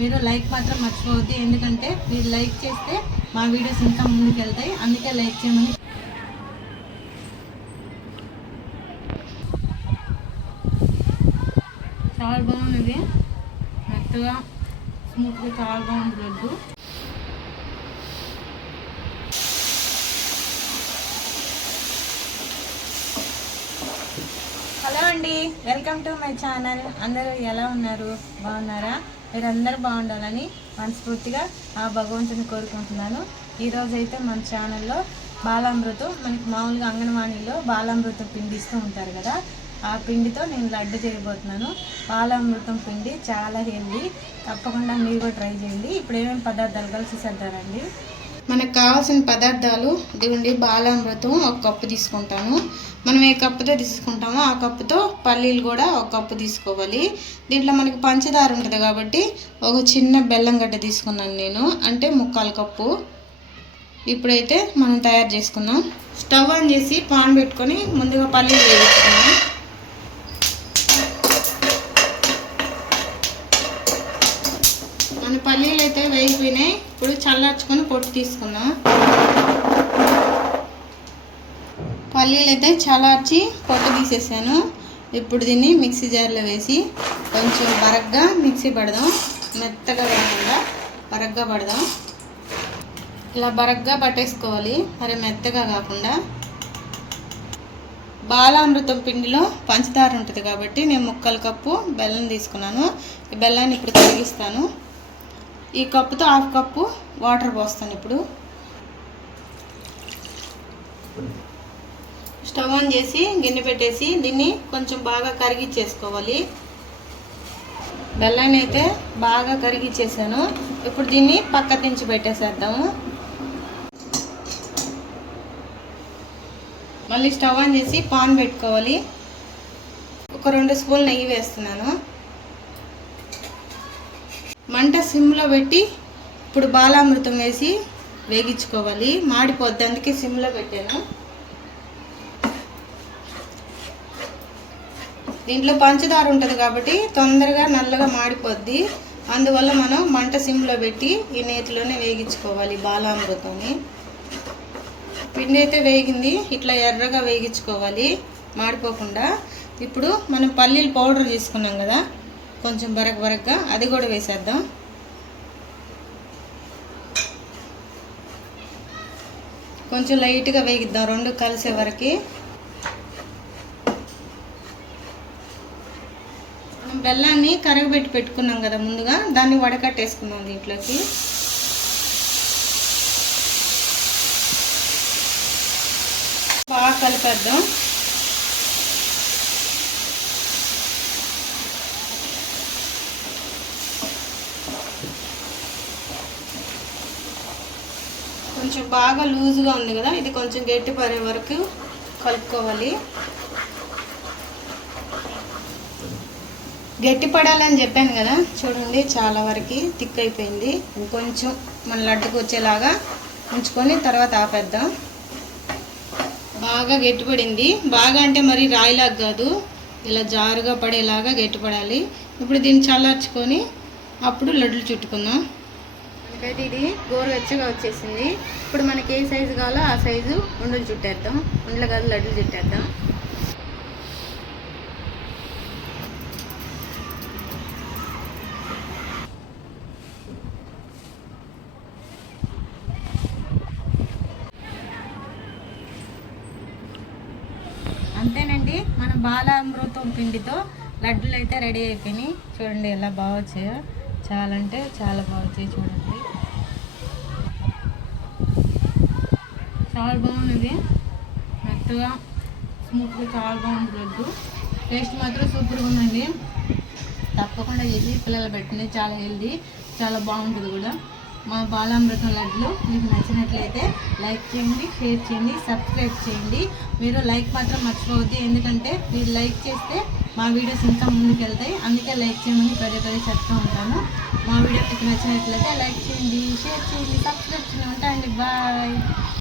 మీరు లైక్ మాత్రం మర్చిపోవద్దు, ఎందుకంటే మీరు లైక్ చేస్తే మా వీడియోస్ ఇంకా ముందుకు వెళ్తాయి, అందుకే లైక్ చేయమని. చాలా బాగుంది, మెత్తగా స్మూత్గా చాలా బాగుంది లడ్డు. హలో అండి, వెల్కమ్ టు మై ఛానల్. అందరూ ఎలా ఉన్నారు? బాగున్నారా? మీరందరూ బాగుండాలని మనస్ఫూర్తిగా ఆ భగవంతుని కోరుకుంటున్నాను. ఈరోజు అయితే మన ఛానల్లో బాలామృతం, మనకి మామూలుగా అంగన్వాడీలో బాలామృతం పిండి ఇస్తూ ఉంటారు కదా, ఆ పిండితో నేను లడ్డు చేయబోతున్నాను. బాలామృతం పిండి చాలా హెల్దీ, తప్పకుండా మీరు కూడా ట్రై చేయండి. ఇప్పుడు ఏమేమి పదార్థాలు కలిసి చేద్దారండి. మనకు కావాల్సిన పదార్థాలు ఇదిగోండి. బాలామృతం 1 కప్పు తీసుకుంటాను. మనం ఏ కప్పుతో తీసుకుంటామో ఆ కప్పుతో పల్లీలు కూడా 1 కప్పు తీసుకోవాలి. దీంట్లో మనకి పంచదార ఉంటుంది కాబట్టి ఒక చిన్న బెల్లం గడ్డ తీసుకున్నాను నేను, అంటే 1/4 కప్పు. ఇప్పుడైతే మనం తయారు చేసుకుందాం. స్టవ్ ఆన్ చేసి పాన్ పెట్టుకొని ముందుగా పల్లీలు వేయించుకున్నాం. మన పల్లీలు అయితే వేగిపోయినాయి. ఇప్పుడు చల్లార్చుకొని పొట్టు తీసుకుందాం. పల్లీలు అయితే చల్లార్చి పొట్టు తీసేసాను. ఇప్పుడు దీన్ని మిక్సీ జార్లో వేసి కొంచెం బరగ్గా మిక్సీ పడదాం. మెత్తగా కాకుండా బరగ్గా పడదాం. ఇలా బరగ్గా పట్టేసుకోవాలి, మరి మెత్తగా కాకుండా. బాలామృతం పిండిలో పంచదార ఉంటుంది కాబట్టి నేను 1/4 కప్పు బెల్లం తీసుకున్నాను. ఈ బెల్లాన్ని ఇప్పుడు కరిగిస్తాను. ఈ కప్పుతో 1/2 కప్పు వాటర్ పోస్తాను. ఇప్పుడు స్టవ్ ఆన్ చేసి గిన్నె పెట్టేసి దీన్ని కొంచెం బాగా కరిగిచ్చేసుకోవాలి. బెల్లాన్ని అయితే బాగా కరిగిచ్చేసాను. ఇప్పుడు దీన్ని పక్క దించి పెట్టేసేద్దాము. మళ్ళీ స్టవ్ ఆన్ చేసి పాన్ పెట్టుకోవాలి. ఒక 2 స్పూన్లు నెయ్యి వేస్తున్నాను. మంట సిమ్లో పెట్టి ఇప్పుడు బాలామృతం వేసి వేగించుకోవాలి. మాడిపోద్ది, అందుకే సిమ్లో పెట్టాను. దీంట్లో పంచదార ఉంటుంది కాబట్టి తొందరగా నల్లగా మాడిపోద్ది. అందువల్ల మనం మంట సిమ్లో పెట్టి ఈ నేతిలోనే వేగించుకోవాలి బాలామృతాన్ని. పిండి అయితే వేగింది, ఇట్లా ఎర్రగా వేగించుకోవాలి మాడిపోకుండా. ఇప్పుడు మనం పల్లీలు పౌడర్ తీసుకున్నాం కదా, కొంచెం బరగ్గా అది కూడా వేసేద్దాం. కొంచెం లైట్గా వేగిద్దాం, 2 కలిసే వరకు. బెల్లాన్ని కరగబెట్టి పెట్టుకున్నాం కదా ముందుగా, దాన్ని వడకట్టేసుకున్నాం దీంట్లోకి. బాగా కలిపేద్దాం. కొంచెం బాగా లూజుగా ఉంది కదా, ఇది కొంచెం గట్టి పడే వరకు కలుపుకోవాలి. గట్టి పడాలని చెప్పాను కదా, చూడండి చాలా వరకు థిక్ అయిపోయింది. ఇంకొంచెం మన లడ్డుకు వచ్చేలాగా ఉంచుకొని తర్వాత ఆపేద్దాం. బాగా గట్టిపడింది. బాగా అంటే మరి రాయిలాగా కాదు, ఇలా జారుగా పడేలాగా గట్టిపడాలి. ఇప్పుడు దీన్ని చల్లార్చుకొని అప్పుడు లడ్డులు చుట్టుకుందాం. మనకైతే ఇది గోరువెచ్చగా వచ్చేసింది. ఇప్పుడు మనకి ఏ సైజు కావాలో ఆ సైజు ఉండలు చుట్టేద్దాం. ఉండలు కాదు, లడ్డులు చుట్టేద్దాం. అంతేనండి, మన బాలామృతం పిండితో లడ్డులు అయితే రెడీ అయిపోయినాయి. చూడండి ఎలా బాగా వచ్చాయో, చాలా అంటే చాలా బాగా వచ్చాయి. చూడండి చాలా బాగున్నది, మెత్తగా స్మూత్గా చాలా బాగుంది లడ్డు. టేస్ట్ మాత్రం సూపర్గా ఉందండి. తప్పకుండా చేసి పిల్లలు పెట్టింది, చాలా హెల్దీ, చాలా బాగుంటుంది కూడా. మా బాలామృతం లడ్డులు మీకు నచ్చినట్లయితే లైక్ చేయండి, షేర్ చేయండి, సబ్స్క్రైబ్ చేయండి. మీరు లైక్ మాత్రం మర్చిపోవద్దు, ఎందుకంటే మీరు లైక్ చేస్తే మా వీడియోస్ ఇంకా ముందుకు వెళ్తాయి, అందుకే లైక్ చేయమని పదే చెప్తూ ఉంటాను. మా వీడియో మీకు నచ్చినట్లయితే లైక్ చేయండి, షేర్ చేయండి, సబ్స్క్రైబ్ చేయండి. ఉంటాయండి, బాయ్.